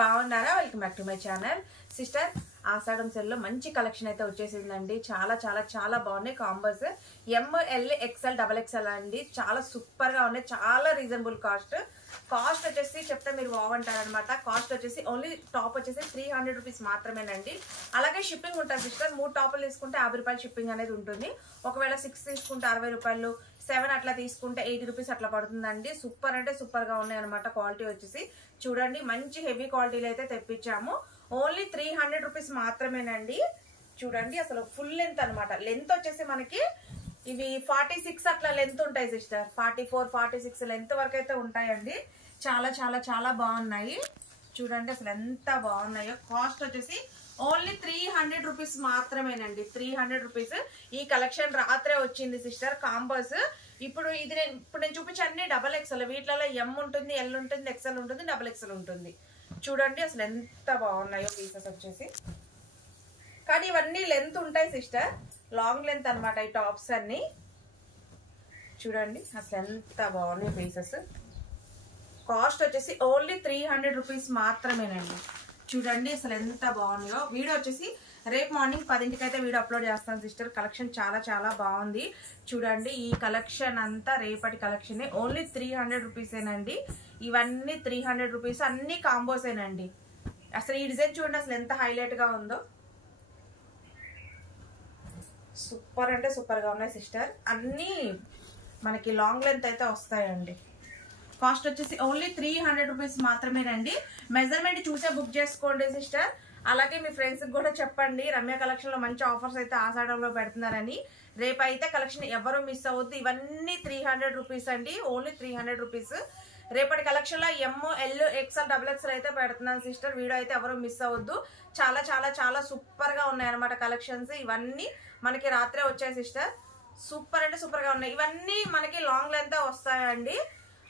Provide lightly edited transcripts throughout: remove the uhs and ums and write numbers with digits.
బాగున్నారా? Welcome back to my channel. Sister, Ashadham sale లో మంచి కలెక్షన్ అయితే వచ్చేసిందండి. చాలా చాలా చాలా బాగున్నాయి కాంబోస్. ML XL XXL అండి. చాలా సూపర్ గా ఉన్నాయి. చాలా రీజనబుల్ కాస్ట్ వచ్చేసి చెప్తే మీరు బాగుంటారనమాట. కాస్ట్ వచ్చేసి ఓన్లీ టాప్ వచ్చేసి 300 రూపీస్ మాత్రమేనండి. అలాగే షిప్పింగ్ ఉంటుంది సిస్టర్. 3 టాపులు తీసుకుంటే 50 రూపాయలు షిప్పింగ్ అనేది ఉంటుంది. ఒకవేళ 6 తీసుకుంటే 60 రూపాయలు, 7 అట్లా తీసుకుంటే 80 రూపీస్ అట్లా పడుతుందండి. సూపర్ అంటే సూపర్ గా ఉన్నాయి అనమాట. క్వాలిటీ వచ్చేసి చూడండి, మంచి హెవీ క్వాలిటీలో అయితే తెప్పించాము. ఓన్లీ 300 రూపీస్ మాత్రమేనండి. చూడండి, అసలు ఫుల్ లెంత్ అనమాట. లెంత్ వచ్చేసి మనకి ఇవి 46 అట్లా లెంత్ ఉంటాయి సిస్టర్. 44, 46 లెంత్ వరకు అయితే ఉంటాయండి. చాలా చాలా చాలా బాగున్నాయి. చూడండి అసలు ఎంత బాగున్నాయో. కాస్ట్ వచ్చేసి ఓన్లీ 300 రూపీస్ మాత్రమేనండి. 300 రూపీస్. ఈ కలెక్షన్ రాత్రే వచ్చింది సిస్టర్. కాంబోస్ ఇప్పుడు నేను చూపించే అన్ని XXL. వీటిలో M ఉంటుంది, L ఉంటుంది, XL ఉంటుంది, XXL ఉంటుంది. చూడండి అసలు ఎంత బాగున్నాయో పీసెస్ వచ్చేసి. కానీ ఇవన్నీ లెంత్ ఉంటాయి సిస్టర్, లాంగ్ లెంత్ అనమాట ఈ టాప్స్ అన్ని. చూడండి అసలు ఎంత బాగున్నాయి పీసెస్. కాస్ట్ వచ్చేసి ఓన్లీ 300 రూపీస్ మాత్రమేనండి. చూడండి అసలు ఎంత బాగున్నాయో. వీడియో వచ్చేసి రేపు మార్నింగ్ 10కి అయితే వీడియో అప్లోడ్ చేస్తాను సిస్టర్. కలెక్షన్ చాలా చాలా బాగుంది. చూడండి ఈ కలెక్షన్ అంతా రేపటి కలెక్షన్. ఓన్లీ 300 రూపీసేనండి. ఇవన్నీ 300 రూపీస్. అన్ని కాంబోసేనండి. అసలు ఈ డిజైన్ చూడండి అసలు ఎంత హైలైట్ గా ఉందో. సూపర్ అంటే సూపర్ గా ఉన్నాయి సిస్టర్. అన్ని మనకి లాంగ్ లెంత్ అయితే వస్తాయండి. కాస్ట్ వచ్చేసి ఓన్లీ 300 రూపీస్ మాత్రమేనండి. మెజర్మెంట్ చూసే బుక్ చేసుకోండి సిస్టర్. అలాగే మీ ఫ్రెండ్స్ కూడా చెప్పండి, రమ్య కలెక్షన్ లో మంచి ఆఫర్స్ అయితే ఆషాఢంలో పెడుతున్నారని. రేపైతే కలెక్షన్ ఎవరు మిస్ అవ్వద్దు. ఇవన్నీ 300 రూపీస్ అండి. Only 300 rupees. రేపటి కలెక్షన్ లో ML XL XXL అయితే పెడుతున్నాను సిస్టర్. వీడియో అయితే ఎవరు మిస్ అవ్వద్దు. చాలా చాలా చాలా సూపర్ గా ఉన్నాయి అనమాట కలెక్షన్స్. ఇవన్నీ మనకి రాత్రే వచ్చాయి సిస్టర్. సూపర్ అంటే సూపర్ గా ఉన్నాయి. ఇవన్నీ మనకి లాంగ్ లెంత్ వస్తాయండి.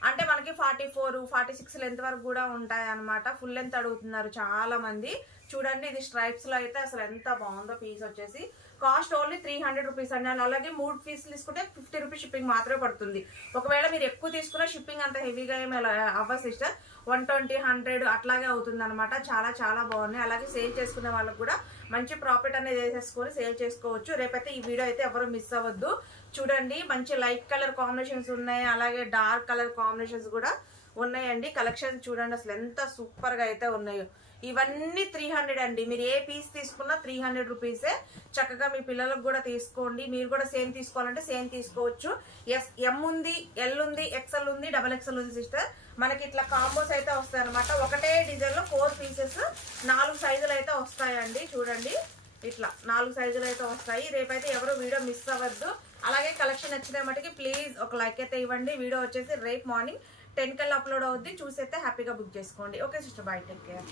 అంటే మనకి 44, 46 లెంత్ వరకు కూడా ఉంటాయి అనమాట. ఫుల్ లెంత్ అడుగుతున్నారు చాలా మంది. చూడండి ఇది స్ట్రైప్స్ లో అయితే అసలు ఎంత బాగుందో పీస్ వచ్చేసి. కాస్ట్ ఓన్లీ 300 రూపీస్ అండి. అలాగే 3 పీసులు తీసుకుంటే 50 రూపీస్ షిప్పింగ్ మాత్రమే పడుతుంది. ఒకవేళ మీరు ఎక్కువ తీసుకున్న షిప్పింగ్ అంత హెవీగా ఏమి అవ్వదు సిస్టర్. 120, 100 అట్లాగే అవుతుంది అనమాట. చాలా చాలా బాగున్నాయి. అలాగే సేల్ చేసుకునే వాళ్ళకి కూడా మంచి ప్రాఫిట్ అనేది వేసేసుకొని సేల్ చేసుకోవచ్చు. రేపైతే ఈ వీడియో అయితే ఎవరు మిస్ అవ్వద్దు. చూడండి మంచి లైట్ కలర్ కాంబినేషన్స్ ఉన్నాయి. అలాగే డార్క్ కలర్ కాంబినేషన్స్ కూడా ఉన్నాయండి. కలెక్షన్ చూడండి అసలు ఎంత సూపర్ గా అయితే ఉన్నాయో. ఇవన్నీ 300 అండి. మీరు ఏ పీస్ తీసుకున్నా 300 రూపీసే. చక్కగా మీ పిల్లలకు కూడా తీసుకోండి. మీరు కూడా సేమ్ తీసుకోవాలంటే సేమ్ తీసుకోవచ్చు. M ఉంది, L ఉంది, XL ఉంది, XXL ఉంది సిస్టర్. మనకి ఇట్లా కాంబోస్ అయితే వస్తాయి అనమాట. ఒకటే డిజైన్ లో 4 పీసెస్ 4 సైజులు అయితే వస్తాయండి. చూడండి ఇట్లా 4 సైజులు అయితే వస్తాయి. రేపైతే ఎవరు వీడియో మిస్ అవ్వద్దు. అలాగే కలెక్షన్ నచ్చిన మటుకి ప్లీజ్ ఒక లైక్ అయితే ఇవ్వండి. వీడియో వచ్చేసి రేపు మార్నింగ్ 10 కల్లా అప్లోడ్ అవుద్ది. చూసి అయితే హ్యాపీగా బుక్ చేసుకోండి. Okay sister, by, take care.